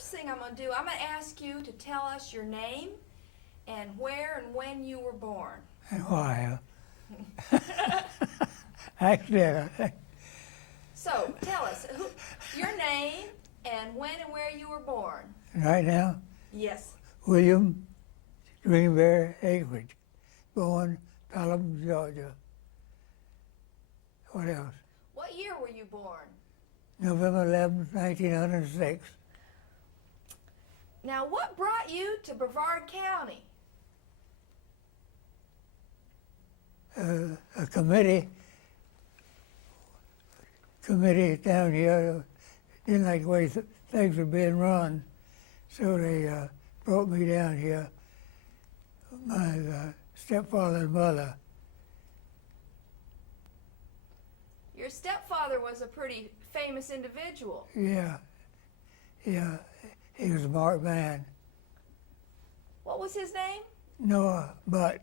first thing I'm going to do, I'm going to ask you to tell us your name and where and when you were born. And why? Actually, So, tell us your name and when and where you were born. right now, Yes. William Greenberry Akridge, born Pelham, Georgia. What else? What year were you born? November 11th, 1906. Now, what brought you to Brevard County? A committee down here didn't like the way things were being run, so they brought me down here. My stepfather and mother. Your stepfather was a pretty famous individual. Yeah, he was a smart man. What was his name? Noah, but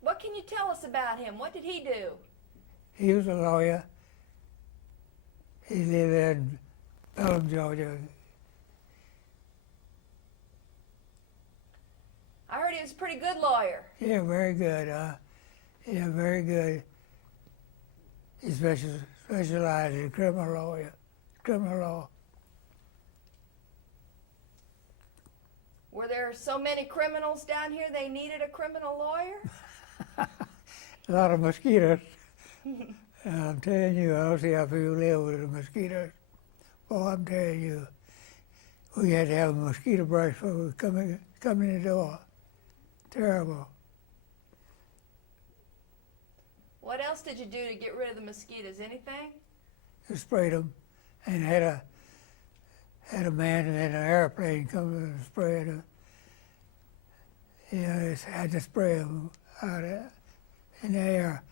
What can you tell us about him? What did he do? he was a lawyer. He lived in Pelham, Georgia. I heard he was a pretty good lawyer. Yeah, very good. Yeah, very good. He specialized in criminal law. Were there so many criminals down here they needed a criminal lawyer? A lot of mosquitoes. I'm telling you, I don't see how people live with the mosquitoes. Oh, I'm telling you, we had to have a mosquito brush before we come in the door. Terrible. What else did you do to get rid of the mosquitoes? Anything? They sprayed them, and had a man in an airplane come and spray them. You know, just had to spray them out in the air.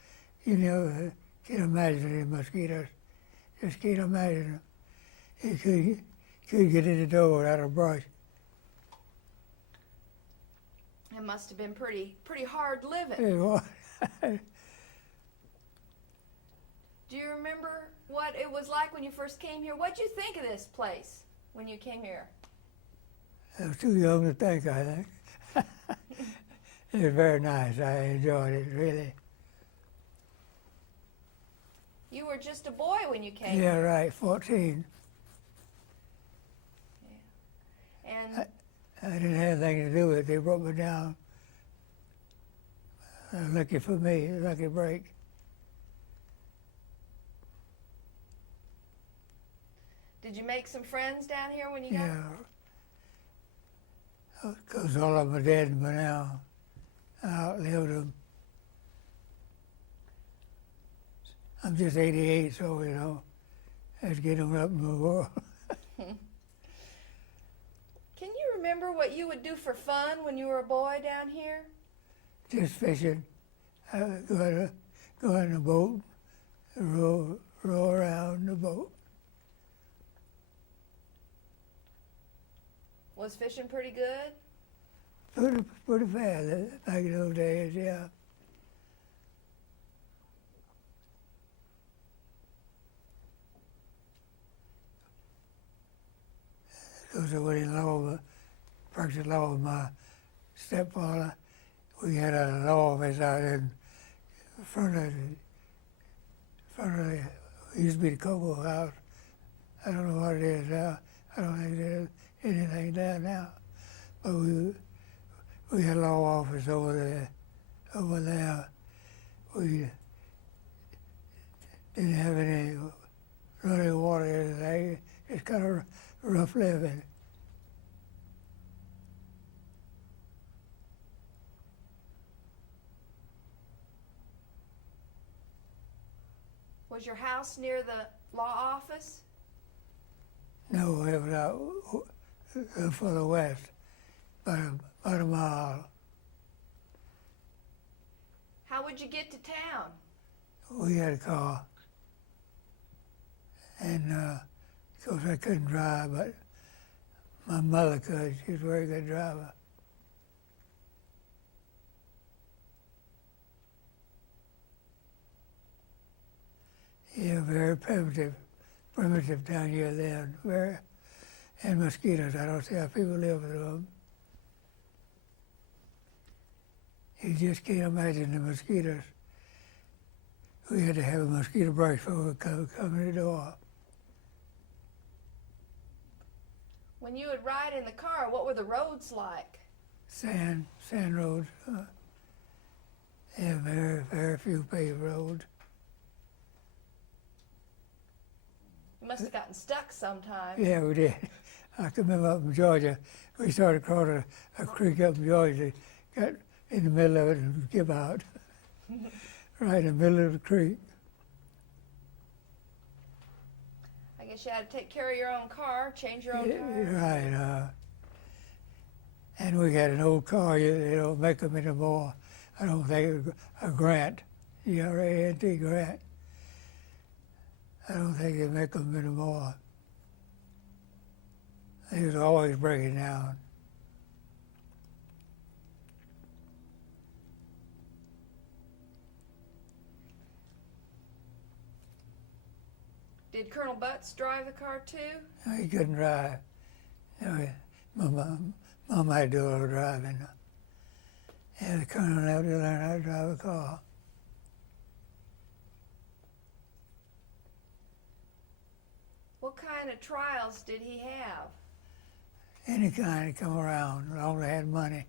You know, can't imagine the mosquitoes. Just can't imagine them. You could get in the door without a brush. It must have been pretty hard living. It was. Do you remember what it was like when you first came here? What did you think of this place when you came here? I was too young to think, I think. It was very nice. I enjoyed it, really. You were just a boy when you came Yeah, here. right, 14. And I didn't have anything to do with it. They brought me down. Lucky for me, lucky break. did you make some friends down here when you got Yeah. Because all of them are dead by now. I outlived them. I'm just 88, so, you know, let's get them up in the world. Can you remember what you would do for fun when you were a boy down here? Just fishing. I would go in the boat, row around the boat. Was fishing pretty good? Pretty fast back in those days, yeah. Because I went in law, practiced law with my stepfather. We had a law office out in front of the, it used to be the Cocoa House. I don't know what it is now. I don't think there's anything there now. But we had a law office over there. We didn't have any running water or anything. It's kind of rough living. Was your house near the law office? No, it was out further west, about a mile. How would you get to town? We had a car. And of course I couldn't drive, but my mother could. She was a very good driver. Yeah, very primitive primitive down here then. And mosquitoes. I don't see how people live with them. You just can't imagine the mosquitoes. We had to have a mosquito brush before we come in the door. When you would ride in the car, what were the roads like? Sand roads. Yeah, very few paved roads. You must have gotten stuck sometimes. Yeah, we did. I can remember up in Georgia, we started crossing a creek up in Georgia, got in the middle of it and give out. Right in the middle of the creek. I guess you had to take care of your own car, change your own tires. Right. And we had an old car, they don't make them anymore. I don't think a Grant, Grant. Grant. I don't think they make them anymore. They was always breaking down. Did Colonel Butts drive the car too? No, he couldn't drive. My mom had to do all the driving. Yeah, the colonel had to learn how to drive a car. What kind of trials did he have? Any kind to come around, as long as they had money.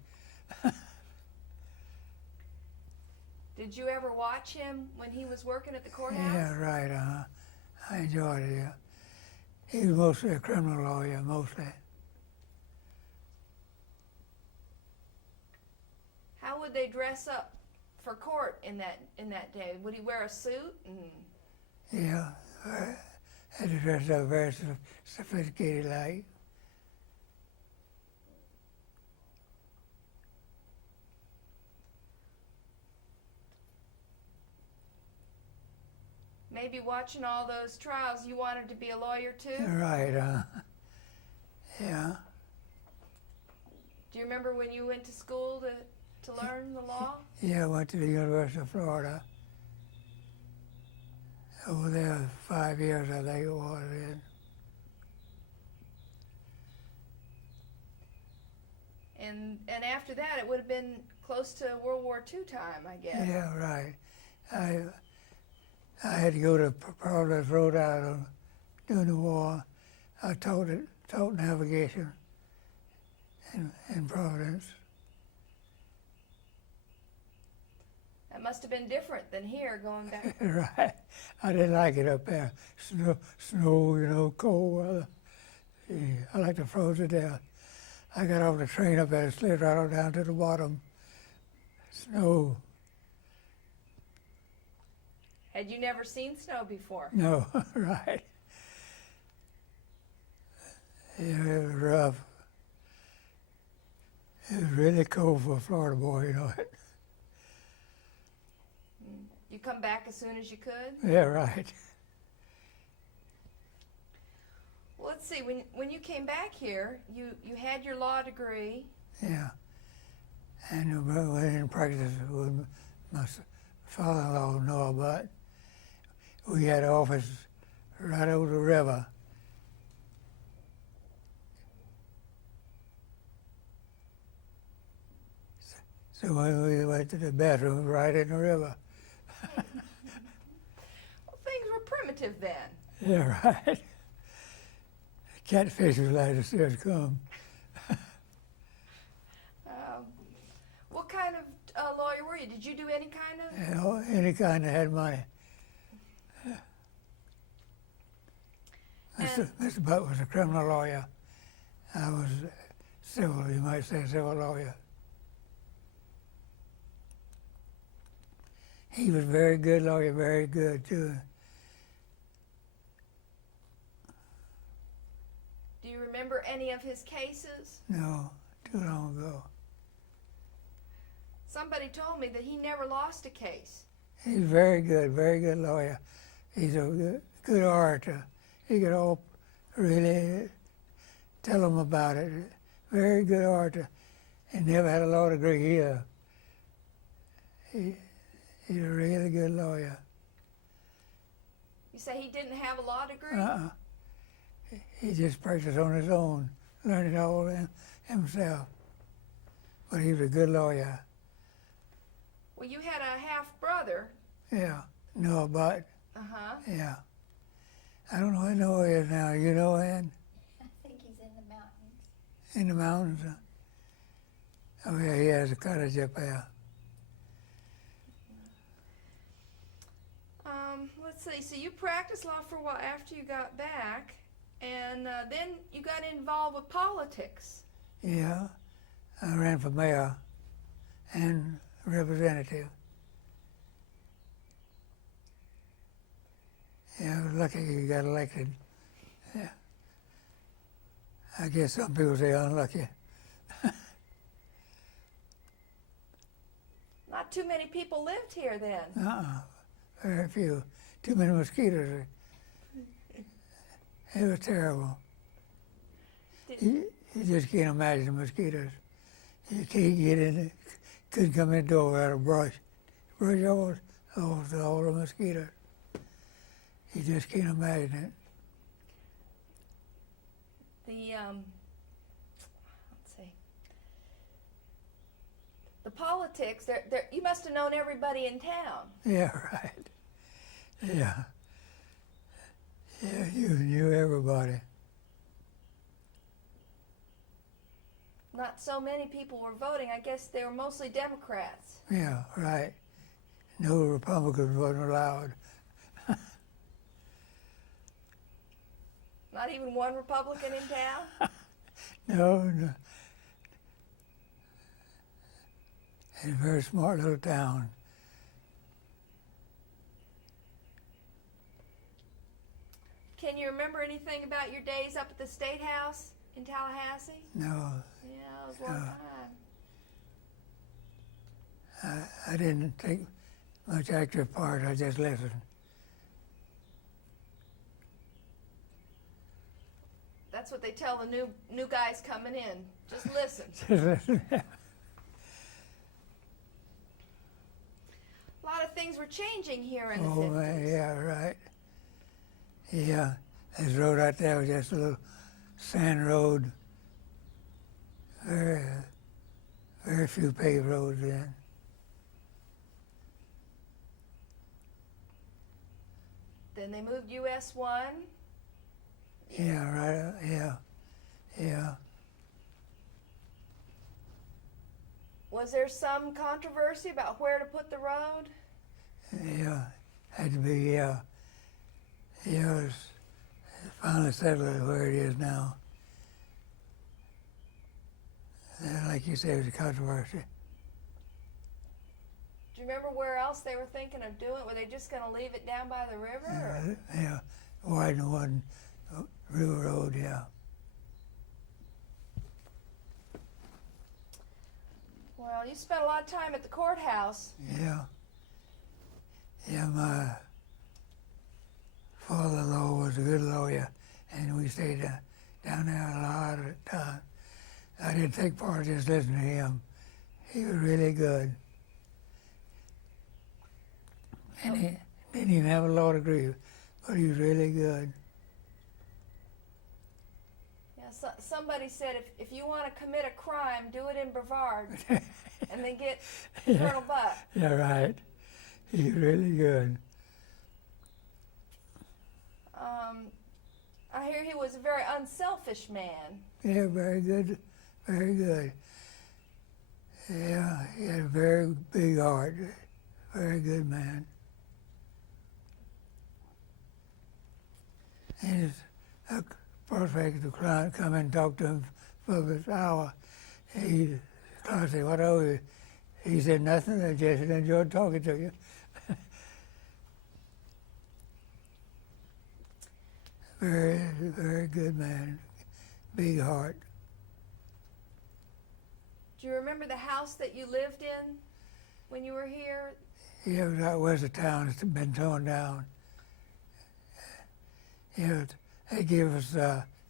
Did you ever watch him when he was working at the courthouse? Yeah, right, I enjoyed it, yeah. He was mostly a criminal lawyer, mostly. How would they dress up for court in that day? Would he wear a suit? Yeah, had to dress up very sophisticated like. Maybe watching all those trials, you wanted to be a lawyer too? Right, yeah. Do you remember when you went to school to learn the law? Yeah, I went to the University of Florida. Over there, 5 years, I think it was. And after that, it would have been close to World War II time, I guess. Yeah, right. I had to go to Providence, Rhode Island during the war. I taught navigation in Providence. That must have been different than here going back. Right. I didn't like it up there. Snow, cold weather. Yeah, I like to froze to death. I got off the train up there and slid right on down to the bottom. Snow. Had you never seen snow before? No, right. Yeah, it was rough. It was really cold for a Florida boy, you know it. You come back as soon as you could? Yeah, right. Well, let's see. When you came back here, you had your law degree. Yeah. And we went in practice with my father-in-law, Noah Butt. We had an office right over the river. So when we went to the bathroom, right in the river. Well, things were primitive then. Yeah, right. Catfish was like to see us come. What kind of lawyer were you? Did you do any kind of? You know, any kind that had money. Mr. Butt was a criminal lawyer. I was civil, you might say, civil lawyer. He was a very good lawyer, very good too. Do you remember any of his cases? No, too long ago. Somebody told me that he never lost a case. He's very good lawyer. He's a good orator. He could all really tell them about it. Very good orator. And never had a law degree either. He's a really good lawyer. You say he didn't have a law degree? He just practiced on his own, learned it all himself. But he was a good lawyer. Well, you had a half-brother. Yeah, Noah Butt. Uh-huh. Yeah. I don't know where Noah is now. You know, Ann? I think he's in the mountains. In the mountains. Oh, yeah, he has a cottage up there. Let's see. So you practiced law for a while after you got back, and then you got involved with politics. Yeah, I ran for mayor and representative. Yeah, I was lucky you got elected. Yeah. I guess some people say unlucky. Not too many people lived here then. Very few. Too many mosquitoes. It was terrible. You just can't imagine the mosquitoes. You can't get in it. Couldn't come in the door without a brush. Brush all the mosquitoes. You just can't imagine it. Let's see. The politics, you must have known everybody in town. Yeah, right. Yeah. Yeah, you knew everybody. Not so many people were voting. I guess they were mostly Democrats. Yeah, right. No Republicans wasn't allowed. Not even one Republican in town? No. It's a very smart little town. Can you remember anything about your days up at the State House in Tallahassee? No, Yeah, it was a long time. I didn't take much active part. I just listened. That's what they tell the new guys coming in. Just listen. Just listen. A lot of things were changing here in the Oh, 50s. man, yeah, right. Yeah, this road out there was just a little sand road. Very few paved roads then. Then they moved US 1. Yeah, right, yeah. Was there some controversy about where to put the road? Yeah, had to be, yeah. Yeah, it was finally settled where it is now. Like you said, it was a controversy. Do you remember where else they were thinking of doing? Were they just going to leave it down by the river? Or? Yeah, widen one river road, yeah. Well, you spent a lot of time at the courthouse. Yeah. Yeah, my father-in-law was a good lawyer, and we stayed down there a lot of the time. I didn't take part, just listening to him. He was really good. And he didn't even have a law degree, but he was really good. Yeah, somebody said if you want to commit a crime, do it in Brevard, and then get Colonel Butt. Yeah, right. He was really good. I hear he was a very unselfish man. Yeah, very good, very good. Yeah, he had a very big heart, very good man. And it's a prospect to come and talk to him for this hour. I said, what are you? He said, nothing, I just enjoyed talking to you. Very, very good man, big heart. Do you remember the house that you lived in when you were here? Yeah, it was out west of town. It's been torn down. Yeah, they gave us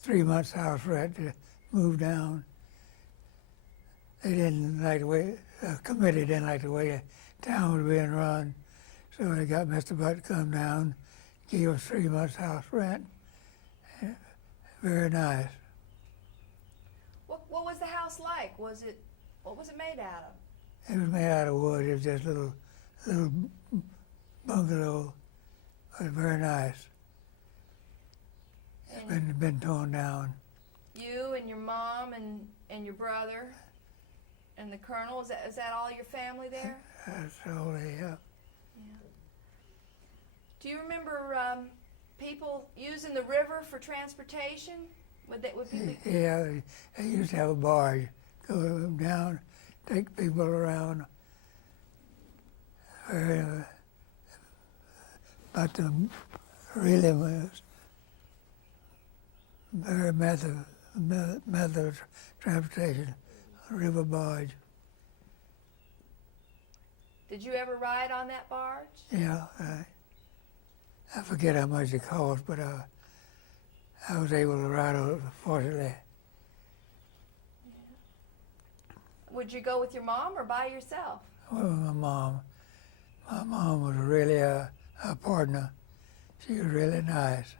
3 months house rent to move down. They didn't like the way, the committee didn't like the way the town was being run. So they got Mr. Butt to come down, gave us 3 months house rent. Very nice. What was the house like? What was it made out of? It was made out of wood. It was just a little bungalow. It was very nice. It's been torn down. You and your mom and your brother and the colonel, is that all your family there? That's all they have. Yeah. Do you remember people using the river for transportation? Would be Yeah, they used to have a barge go down, take people around. But the really was very method of transportation, a river barge. Did you ever ride on that barge? Yeah, I forget how much it cost, but I was able to ride on it, fortunately. Would you go with your mom or by yourself? Well, my mom. My mom was really a partner. She was really nice.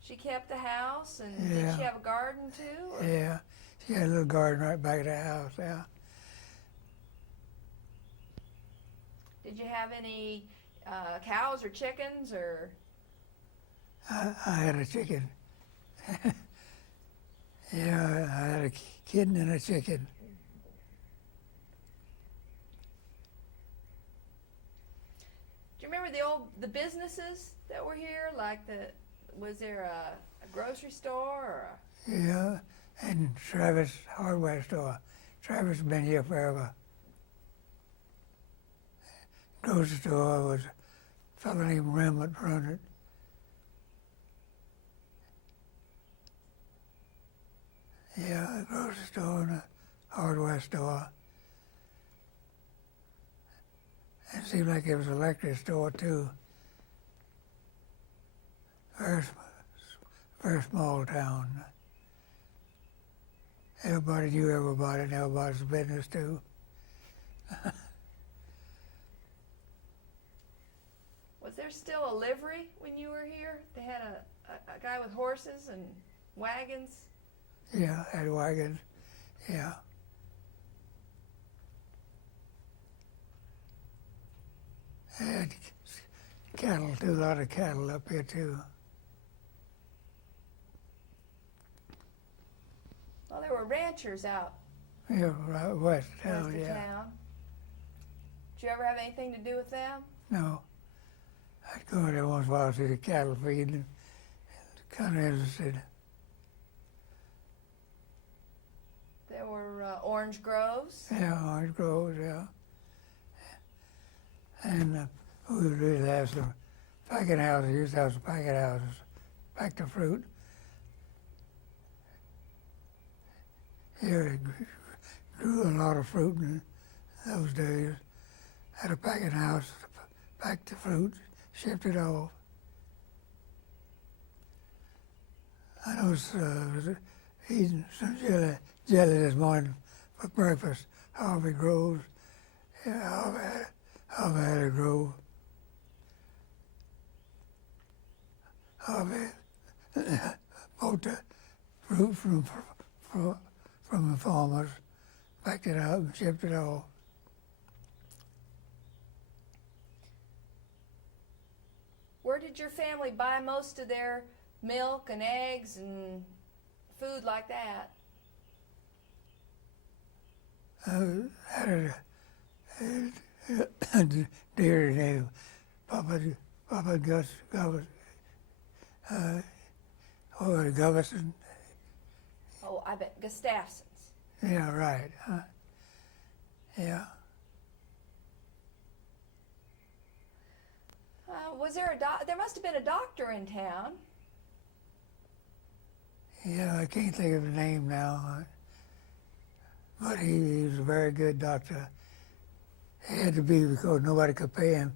She kept the house, and Yeah. did she have a garden too? Or? Yeah, she had a little garden right back of the house, yeah. Did you have any cows or chickens or? I had a chicken. Yeah, I had a kitten and a chicken. Do you remember the businesses that were here? Like was there a grocery store or a? Yeah, and Travis hardware store. Travis has been here forever. Grocery store was a fellow named Rembrandt run it. Yeah, a grocery store and a hardware store. It seemed like it was an electric store too. Very small town. Everybody knew everybody and everybody's business too. Was there still a livery when you were here? They had a guy with horses and wagons. Yeah, had wagons, yeah. Had cattle too, a lot of cattle up here too. Well, there were ranchers out Yeah, right west west town, of yeah. town. Did you ever have anything to do with them? No, I'd go in there once in a while to see the cattle feeding. Kind of interested. There were orange groves. Yeah, orange groves, yeah. And we would really have some packing houses, used to have some packing houses, pack the fruit. Here it grew a lot of fruit in those days. Had a packing house, packed the fruit, shipped it off. I was eating some jelly this morning for breakfast. Harvey Groves. Yeah, Harvey had a grove. Harvey bought the fruit from the farmers, packed it up and shipped it off. Where did your family buy most of their milk and eggs and food like that? Had a dairy named Papa Gus Gustafson. Oh, I bet Gustafson's. Yeah, right. Yeah. Was there there must have been a doctor in town. Yeah, I can't think of the name now. But he was a very good doctor. He had to be because nobody could pay him.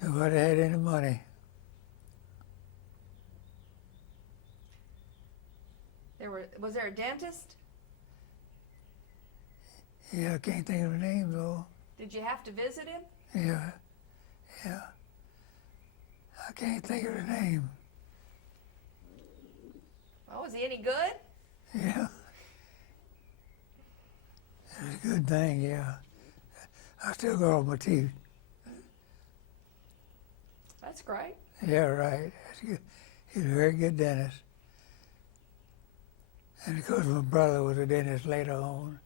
Nobody had any money. Was there a dentist? Yeah, I can't think of the name though. Did you have to visit him? Yeah, yeah. I can't think of the name. Oh, was he any good? Yeah. It was a good thing, yeah. I still got all my teeth. That's great. Yeah, right. That's good. He's a very good dentist. And of course, my brother was a dentist later on.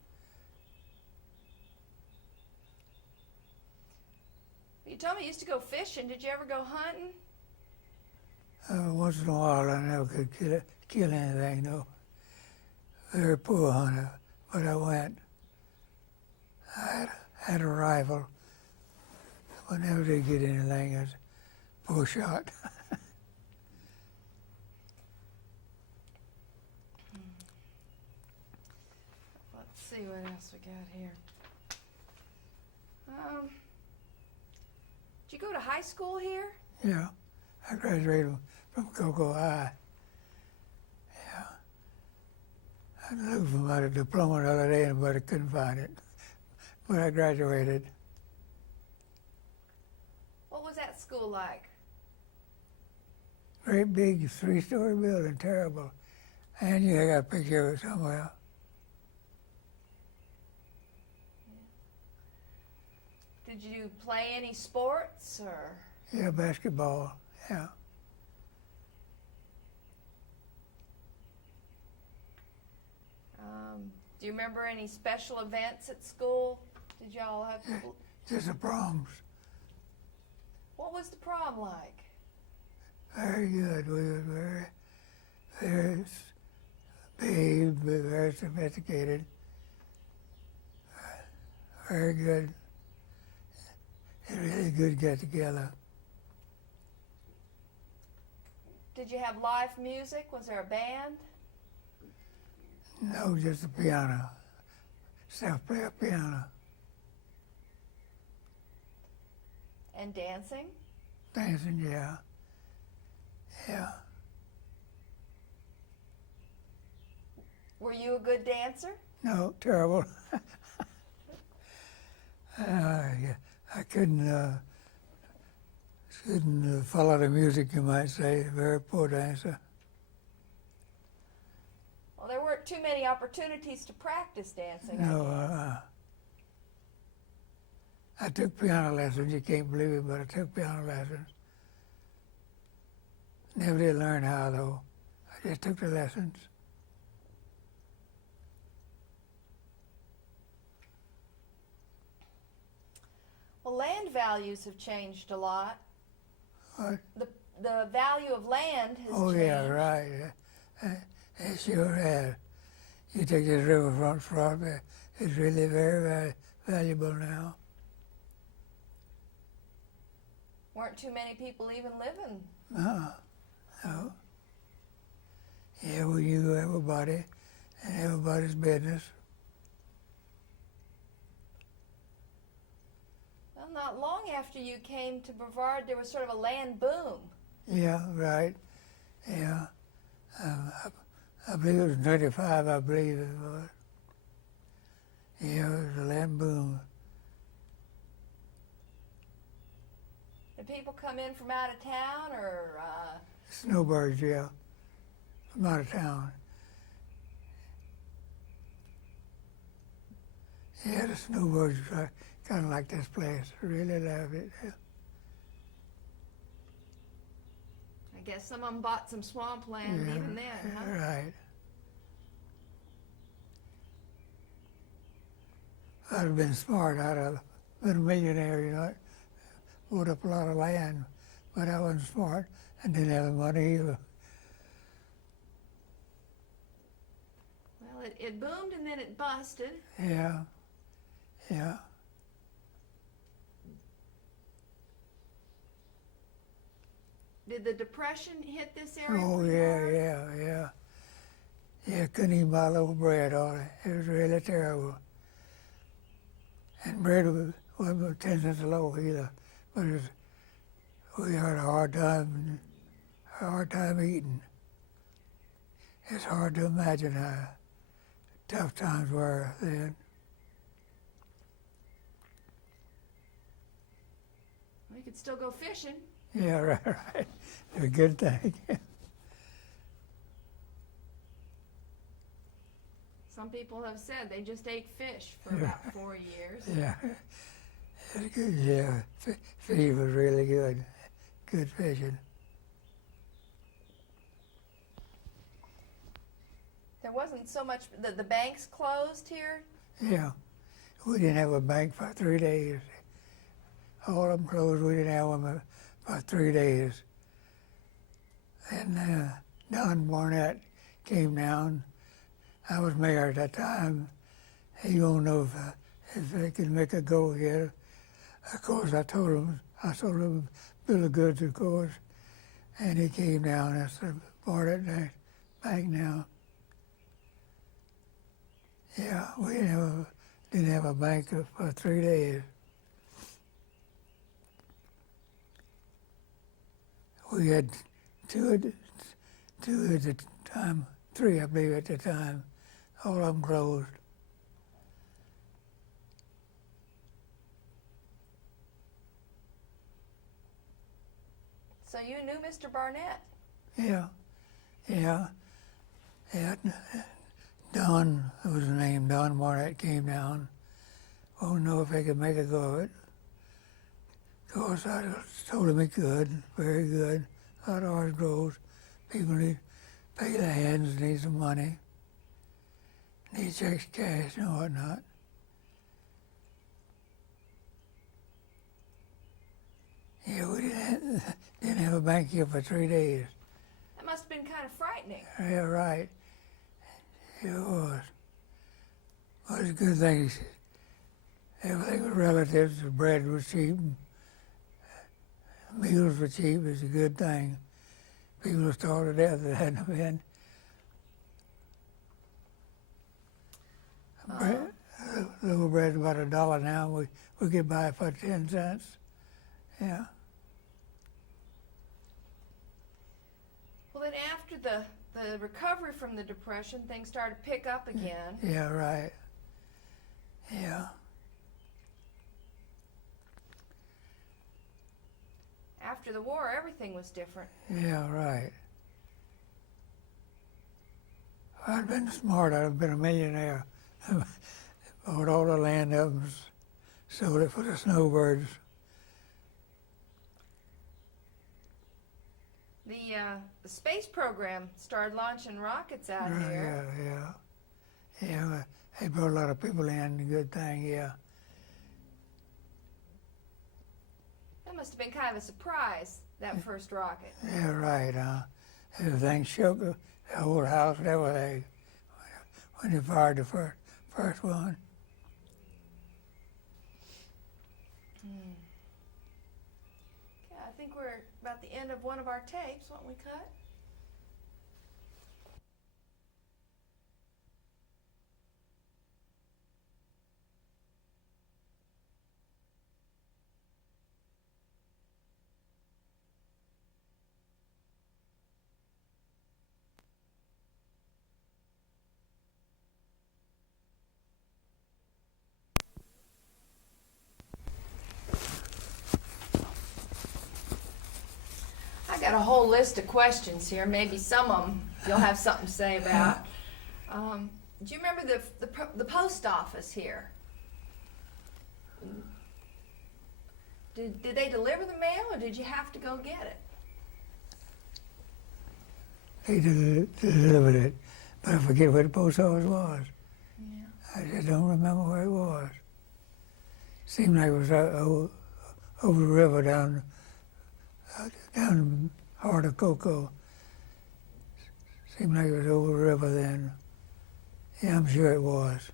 You told me you used to go fishing. Did you ever go hunting? Once in a while, I never could kill anything, though. Very poor hunter, but I went. I had a rifle, but never did get anything. I was a poor shot. Let's see what else we got here. Did you go to high school here? Yeah, I graduated from Cocoa High. Yeah. I looked for my diploma the other day, but I couldn't find it. But I graduated. What was that school like? Great big 3-story building, terrible. And you got a picture of it somewhere. Did you play any sports or? Yeah, basketball, yeah. Do you remember any special events at school? Did y'all have? Just the proms. What was the prom like? Very good. We were very behaved, very sophisticated. Very good. A really good get together. Did you have live music? Was there a band? No, just a piano. Self-play piano. And dancing? Dancing, yeah. Yeah. Were you a good dancer? No, terrible. Yeah, I couldn't follow the music, you might say. Very poor dancer. Well, there weren't too many opportunities to practice dancing. No, I took piano lessons. You can't believe it, but I took piano lessons. Never did learn how, though. I just took the lessons. Well, land values have changed a lot. What? The value of land has Oh, changed. yeah, right. It sure has. You take this riverfront spot, it's really very valuable now. Weren't too many people even living. No. Yeah, well, you knew everybody and everybody's business. Well, not long after you came to Brevard, there was sort of a land boom. Yeah, right. Yeah. I believe it was 35, I believe it was. Yeah, it was a land boom. Did people come in from out of town or? Snowbirds, yeah, from out of town. Yeah, the snowbirds kind of like this place. Really loved it. Yeah. I guess some of them bought some swampland Yeah, even then, huh? Right. I'd have been smart. I'd have been a millionaire, you know. Bought up a lot of land, but I wasn't smart and didn't have the money either. Well, it boomed and then it busted. Yeah. Yeah. Did the Depression hit this area? Oh, pretty hard? yeah. Yeah, couldn't even buy a loaf of bread on it. It was really terrible. And bread wasn't 10 cents a loaf either. But we had a hard time eating. It's hard to imagine how tough times were then. We could still go fishing. Yeah, right. It's a good thing. Some people have said they just ate fish for about 4 years. Yeah, it's good. Yeah, fish was really good. Good fishing. There wasn't so much, the banks closed here. Yeah, we didn't have a bank for 3 days. All of them closed. We didn't have them for 3 days. And Don Barnett came down. I was mayor at that time. He don't know if they could make a go here. Of course, I told him bill of goods, of course. And he came down. I said, Barnett Bank now. Yeah, we didn't have a bank for 3 days. We had two at the time, 3 I believe at the time. All of them closed. So you knew Mr. Barnett? Yeah. Don, that was his name, Don Barnett came down. I don't know if they could make a go of it. Of course, I told him he could, very good. A lot of ours grows. People need pay their hands, need some money, need checks, cash, and whatnot. Yeah, we didn't have a bank here for 3 days. That must have been kind of frightening. Yeah, right. It was. Well, it's a good thing. Everything was relative. The bread was cheap. Meals were cheap. It's a good thing. People would starve to death if it hadn't been. Bread, little bread's about $1 now. We get by for 10 cents. Yeah. Well, then after the recovery from the Depression, things started to pick up again. Yeah, right. Yeah. After the war, everything was different. Yeah, right. If I'd been smart, I'd have been a millionaire. Bought all the land up and sold it for the snowbirds. The space program started launching rockets out here. Yeah. They brought a lot of people in, a good thing, yeah. That must have been kind of a surprise, that first rocket. Yeah, right, everything shook, the whole house and everything, when they fired the first one. Okay, I think we're about the end of one of our tapes. Won't we cut? I got a whole list of questions here. Maybe some of them you'll have something to say about. Do you remember the post office here? Did they deliver the mail, or did you have to go get it? They delivered it, but I forget where the post office was. Yeah. I just don't remember where it was. Seemed like it was over the river down heart of Cocoa. Seemed like it was over the river then. Yeah, I'm sure it was.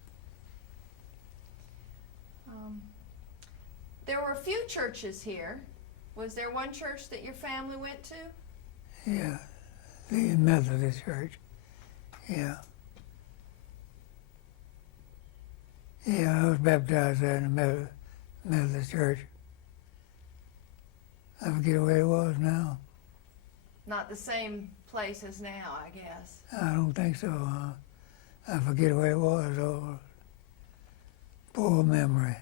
There were a few churches here. Was there one church that your family went to? Yeah, the Methodist Church. Yeah. Yeah, I was baptized there in the Methodist Church. I forget where it was now. Not the same place as now, I guess. I don't think so. I forget where it was. Oh, poor memory.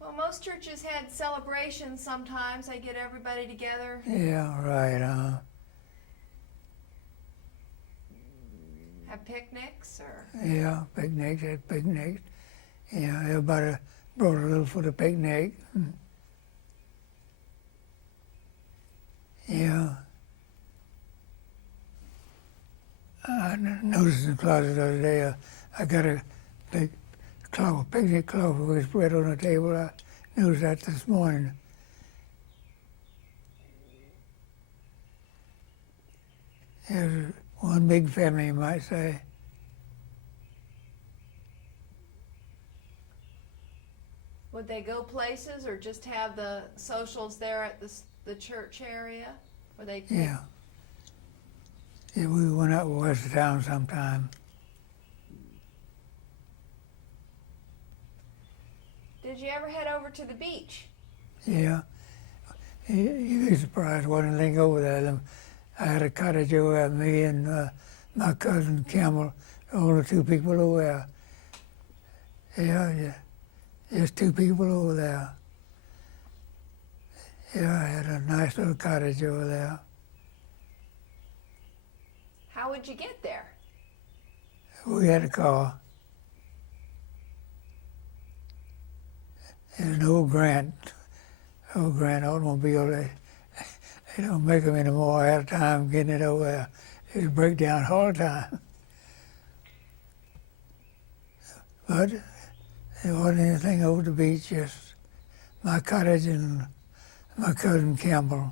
Well, most churches had celebrations sometimes. They get everybody together. Yeah, right. Have picnics or... Yeah, picnics, had picnics. Yeah, everybody brought a little for the picnic. Yeah. I noticed in the closet the other day, I got a big cloth, picnic cloth was spread on the table. I noticed that this morning. There's one big family, you might say. Would they go places or just have the socials there at the church area? Where they Yeah. Yeah, we went out west of town sometime. Did you ever head over to the beach? Yeah. You'd be surprised what anything over there. I had a cottage over there, me and my cousin Campbell, only two people over there. Yeah. Just two people over there. Yeah, I had a nice little cottage over there. How would you get there? We had a car. There's an old Grant automobile. They don't make them anymore. I had time getting it over there. It would break down all the time. But there wasn't anything over the beach, just my cottage and my cousin Campbell.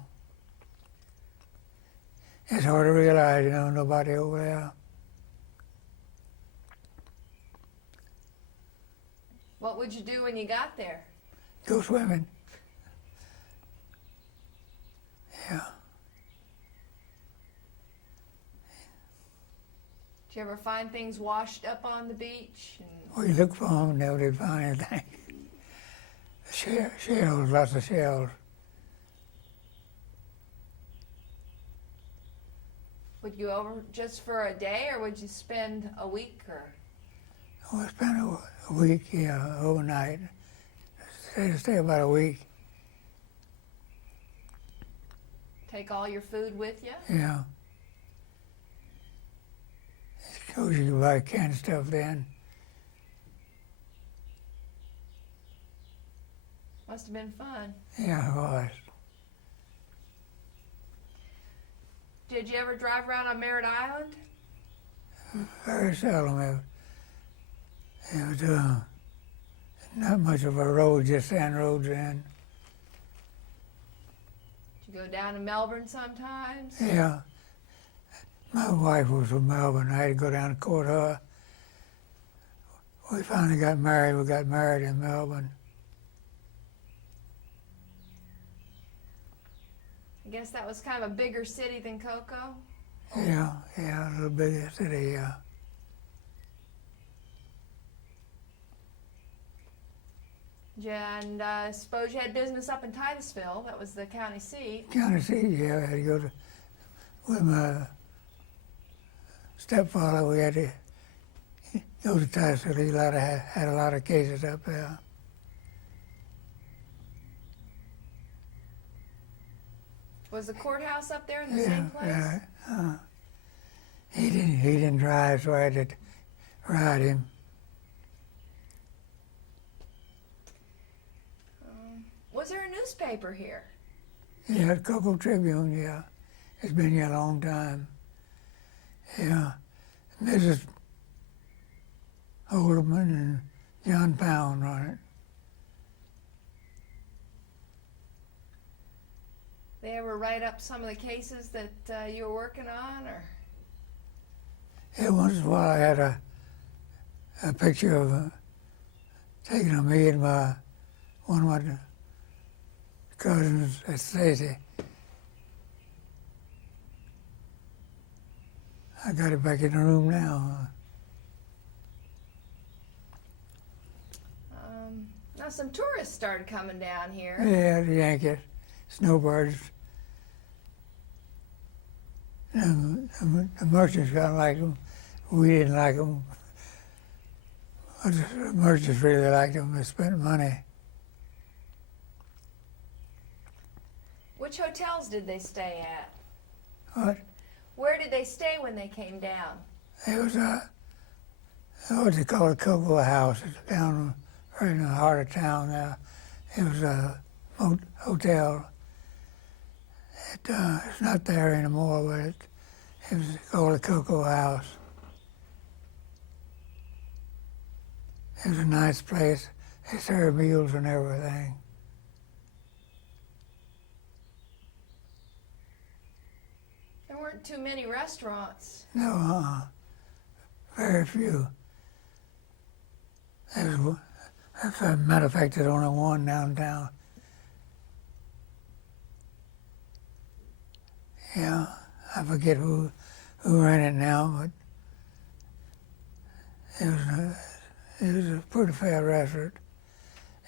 It's hard to realize, nobody over there. What would you do when you got there? Go swimming. Yeah. Did you ever find things washed up on the beach? We looked for them, never did find anything. Shells, lots of shells. Would you over just for a day, or would you spend a week? Or We spent a week, overnight. Stay about a week. take all your food with you? Yeah. Suppose you could buy canned stuff then. Must have been fun. Yeah, it was. Did you ever drive around on Merritt Island? Very seldom. It was not much of a road, just sand roads then. Did you go down to Melbourne sometimes? Yeah. My wife was from Melbourne. I had to go down to court her. We finally got married. We got married in Melbourne. I guess that was kind of a bigger city than Cocoa. Yeah, a little bigger city, yeah. Yeah, and I suppose you had business up in Titusville. That was the county seat. County seat, yeah. I had to go to, with my stepfather, we had to go to Titusville. He had a lot of cases up there. Was the courthouse up there in the same place? Yeah. He didn't drive, so I had to ride him. Was there a newspaper here? Yeah, Cocoa Tribune, yeah. It's been here a long time. Yeah. Mrs. Holdeman and John Pound run it. They ever write up some of the cases that you were working on, or? Yeah, once in a while I had a picture of taken of me and one of my cousins at Stacy. I got it back in the room now. Now some tourists started coming down here. Yeah, the Yankees, snowbirds. The merchants kind of liked them. We didn't like them. But the merchants really liked them. They spent money. Which hotels did they stay at? What? Where did they stay when they came down? It was what they call a Cocoa House. It's down right in the heart of town now. It was a hotel. It's not there anymore, but it was called a Cocoa House. It was a nice place. They served meals and everything. There weren't too many restaurants. No, very few. As a matter of fact, there's only one downtown. Yeah, I forget who ran it now, but it was a pretty fair restaurant.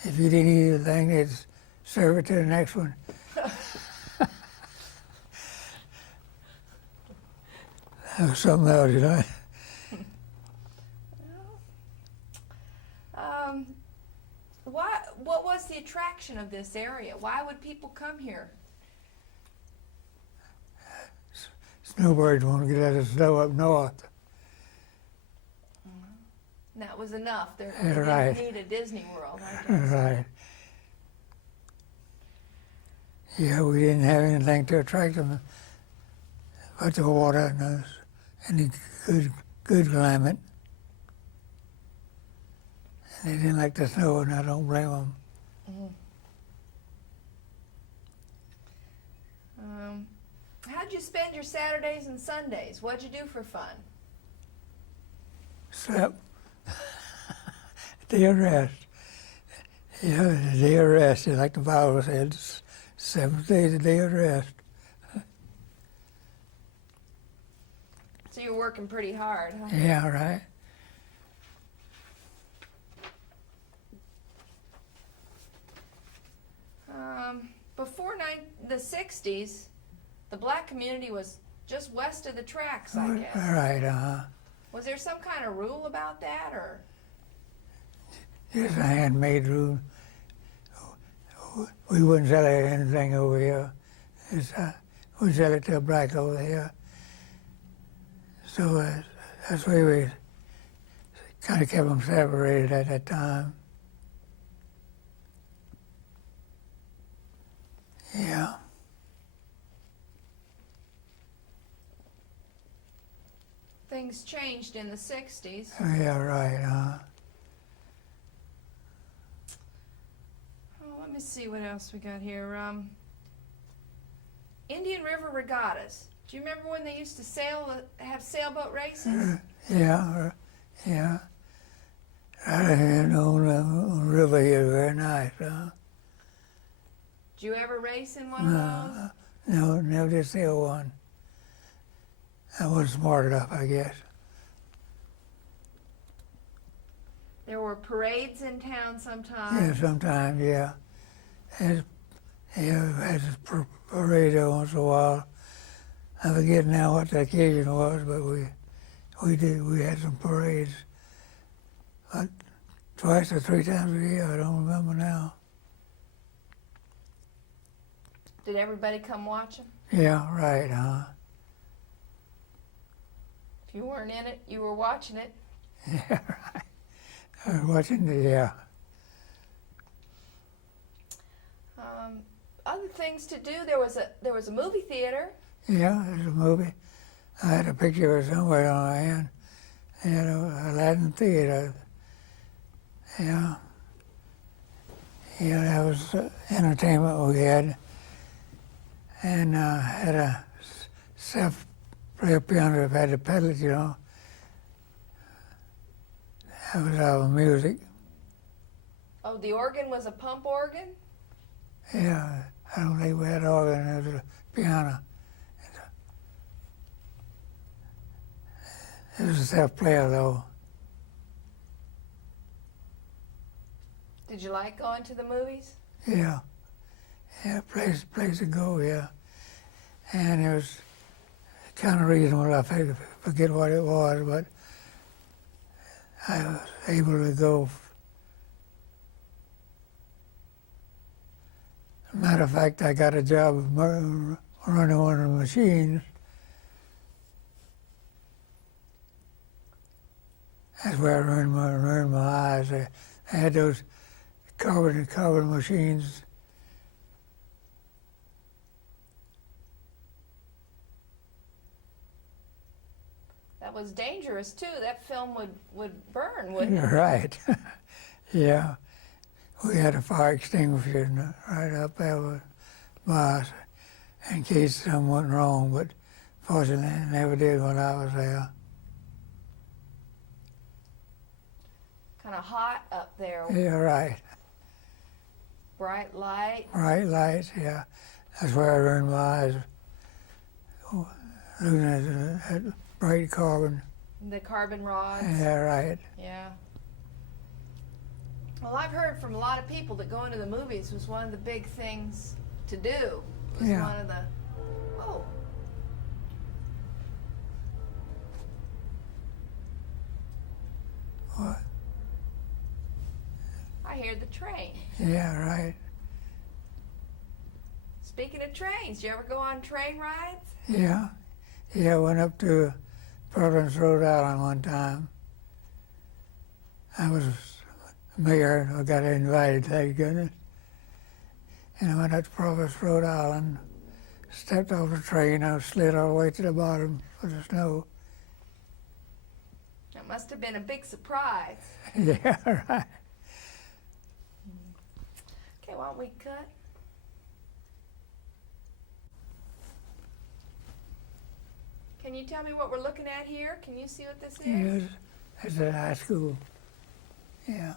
If you didn't eat anything, they'd serve it to the next one. That was something else, you know. What was the attraction of this area? Why would people come here? Snowbirds want to get out of the snow up north. And that was enough. They Right. didn't need a Disney World, I guess. Right. Yeah, we didn't have anything to attract them but the water and the good climate. And they didn't like the snow, and I don't blame them. How'd you spend your Saturdays and Sundays? What'd you do for fun? Slept. Day of rest. Yeah, the day of rest, like the Bible said, 7th day is the day of rest. So you're working pretty hard, huh? Yeah, right. Before the 60s, the black community was just west of the tracks, I guess. Right, Was there some kind of rule about that, or? Just a handmade rule. We wouldn't sell anything over here. We'd sell it to a black over here. So that's why we kind of kept them separated at that time. Yeah. Things changed in the 60s. Yeah, right, Oh, let me see what else we got here. Indian River regattas. Do you remember when they used to have sailboat races? Yeah. Right here on the river here, very nice, Did you ever race in one of those? No, never did sail one. I wasn't smart enough, I guess. There were parades in town Yeah, sometimes. sometimes, yeah. Had a parade there once in a while. I forget now what the occasion was, but we had some parades. But twice or 3 times a year, I don't remember now. Did everybody come watch them? Yeah, right, If you weren't in it, you were watching it. Yeah, right. I was watching the, Other things to do. There was a movie theater. Yeah, there's a movie. I had a picture of it somewhere on my hand. And Aladdin Theater. Yeah. Yeah, that was entertainment we had. And had a self-player piano that had the pedals, you know. That was our music. Oh, the organ was a pump organ? Yeah, I don't think we had an organ, it was a piano. It was a self-player, though. Did you like going to the movies? Yeah. Yeah, place to go, yeah. And it was kind of reasonable. I forget what it was, but I was able to go Matter of fact, I got a job running one of the machines. That's where I learned my eyes. I had those covered machines. That was dangerous too. That film would burn, wouldn't it? Right. Yeah. We had a fire extinguisher right up there with us in case something went wrong, but fortunately it never did when I was there. Kind of hot up there. Yeah, right. Bright light. Bright lights, yeah. That's where I learned my eyes. Looking at bright carbon. The carbon rods. Yeah, right. Yeah. Well, I've heard from a lot of people that going to the movies was one of the big things to do. Was Yeah. one of the. Oh. What? I hear the train. Yeah, right. Speaking of trains, you ever go on train rides? Yeah. Yeah, I went up to Providence, Rhode Island one time. I was mayor, I got invited, thank goodness. And I went up to Providence, Rhode Island, stepped off the train, I slid all the way to the bottom of the snow. That must have been a big surprise. Yeah, right. Okay, why don't we cut? Can you tell me what we're looking at here? Can you see what this is? Yes, it's at high school. Yeah.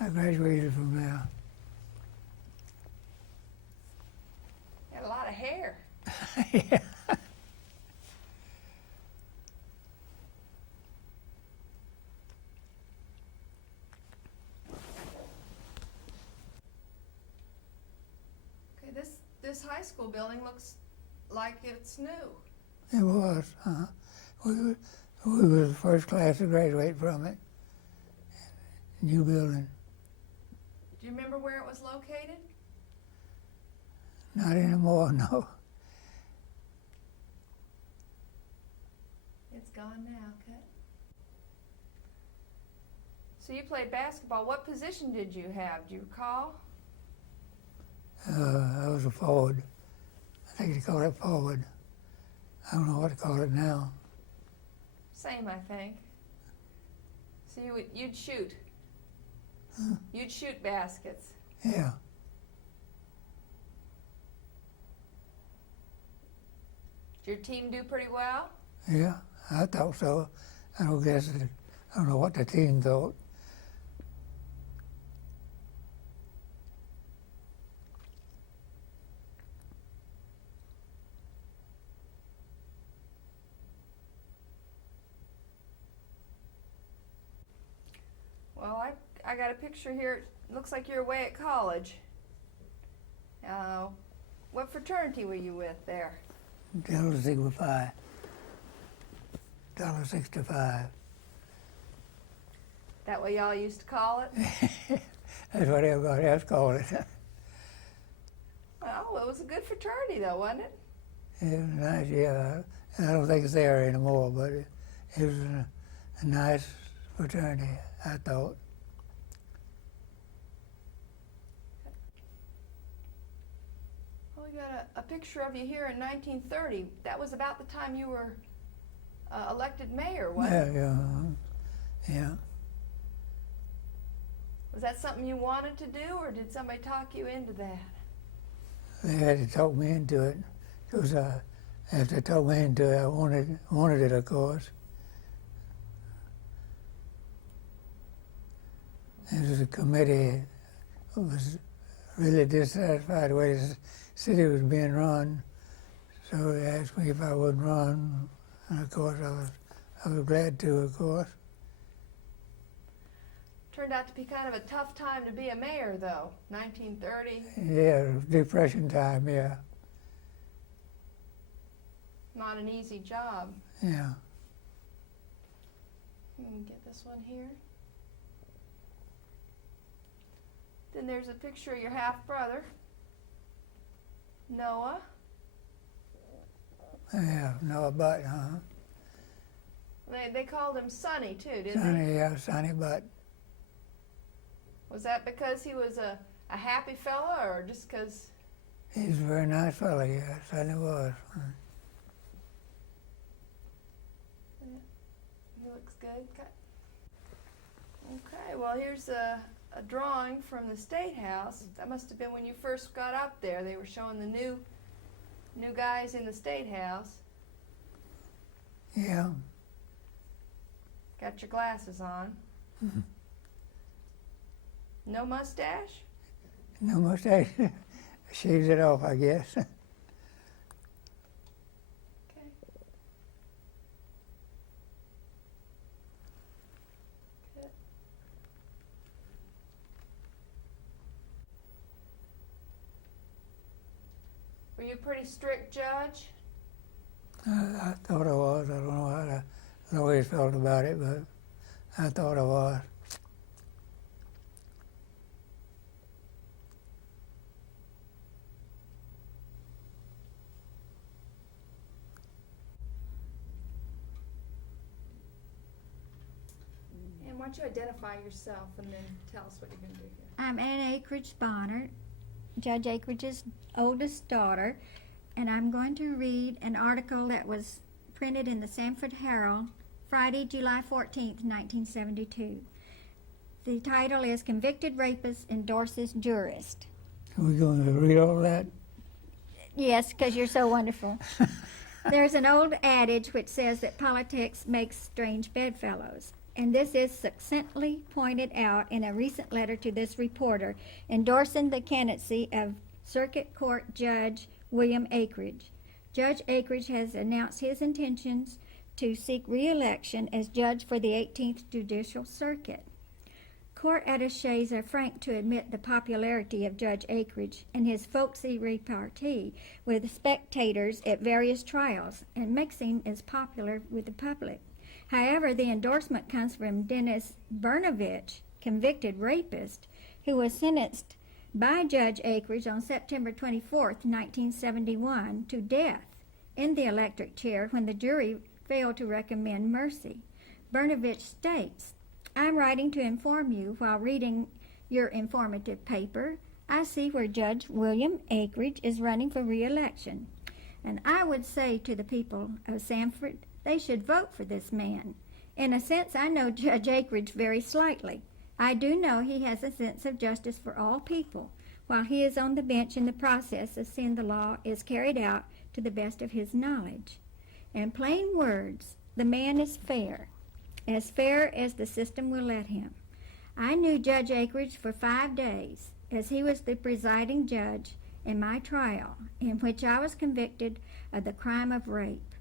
I graduated from there. Got a lot of hair. Yeah. Okay, this high school building looks like it's new. It was, we were the first class to graduate from it. New building. Do you remember where it was located? Not anymore, no. It's gone now, okay. So you played basketball. What position did you have? Do you recall? I was a forward. I think they call it forward. I don't know what to call it now. Same, I think. So you'd shoot. You'd shoot baskets. Yeah. Did your team do pretty well? Yeah, I thought so. I don't know what the team thought. Well, I got a picture here. It looks like you're away at college. What fraternity were you with there? Delta Sigma Phi. $1.65. That what y'all used to call it? That's what everybody else called it. Well, it was a good fraternity though, wasn't it? It was nice, yeah. I don't think it's there anymore, but it was a nice fraternity, I thought. Well, we got a picture of you here in 1930. That was about the time you were elected mayor, wasn't it? Yeah. Was that something you wanted to do, or did somebody talk you into that? They had to talk me into it, because after they talked me into it, I wanted it, of course. There was a committee that was really dissatisfied the way the city was being run, so they asked me if I would run, and of course I was glad to, of course. Turned out to be kind of a tough time to be a mayor, though. 1930, Yeah, it was Depression time, yeah. not an easy job. Yeah. Get this one here. Then there's a picture of your half-brother, Noah. Yeah, Noah Butt, huh? They called him Sonny too, didn't they? Sonny, yeah, Sonny Butt. Was that because he was a happy fella, or just because? He's a very nice fella, yeah, Sonny was. He looks good. Okay, well here's a drawing from the State House. That must have been when you first got up there. They were showing the new guys in the State House. Yeah. Got your glasses on. Mm-hmm. No mustache? No mustache. Shaves it off, I guess. Okay. Good. Were you a pretty strict judge? I thought I was. I don't know how the lawyers felt about it, but I thought I was. And why don't you identify yourself and then tell us what you're going to do here. I'm Ann Akridge Bonner, Judge Akridge's oldest daughter, and I'm going to read an article that was printed in the Sanford Herald Friday, July 14th, 1972. The title is Convicted Rapist Endorses Jurist. Are we going to read all that? Yes, because you're so wonderful. There's an old adage which says that politics makes strange bedfellows, and this is succinctly pointed out in a recent letter to this reporter endorsing the candidacy of Circuit Court Judge William Akridge. Judge Akridge has announced his intentions to seek re-election as judge for the 18th Judicial Circuit. Court attachés are frank to admit the popularity of Judge Akridge and his folksy repartee with spectators at various trials, and mixing is popular with the public. However, the endorsement comes from Dennis Brnovich, convicted rapist, who was sentenced by Judge Akridge on September 24, 1971, to death in the electric chair when the jury failed to recommend mercy. Brnovich states, I'm writing to inform you while reading your informative paper. I see where Judge William Akridge is running for re-election. And I would say to the people of Sanford, they should vote for this man. In a sense, I know Judge Akridge very slightly. I do know he has a sense of justice for all people, while he is on the bench in the process of seeing the law is carried out to the best of his knowledge. In plain words, the man is fair as the system will let him. I knew Judge Akridge for 5 days, as he was the presiding judge in my trial, in which I was convicted of the crime of rape.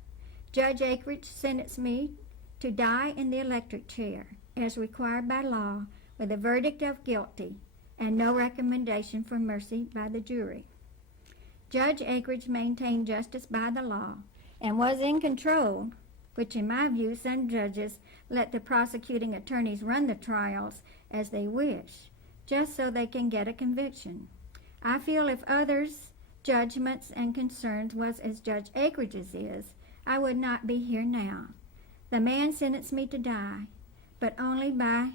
Judge Akridge sentenced me to die in the electric chair, as required by law, with a verdict of guilty and no recommendation for mercy by the jury. Judge Akridge maintained justice by the law and was in control, which in my view some judges let the prosecuting attorneys run the trials as they wish, just so they can get a conviction. I feel if others' judgments and concerns was as Judge Akridge's is, I would not be here now. The man sentenced me to die, but only by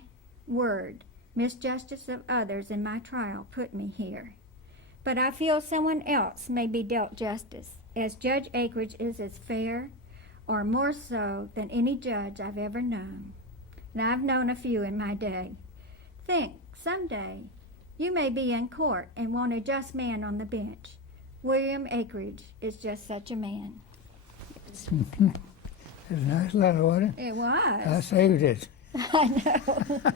word. Misjustice of others in my trial put me here. But I feel someone else may be dealt justice, as Judge Akridge is as fair, or more so, than any judge I've ever known. And I've known a few in my day. Think, someday, you may be in court and want a just man on the bench. William Akridge is just such a man. It's a nice letter, wasn't it? It was. I saved it. I know.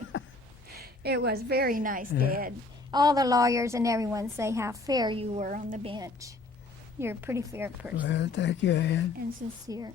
It was very nice, Dad. All the lawyers and everyone say how fair you were on the bench. You're a pretty fair person Well, thank you, Ann. and sincere.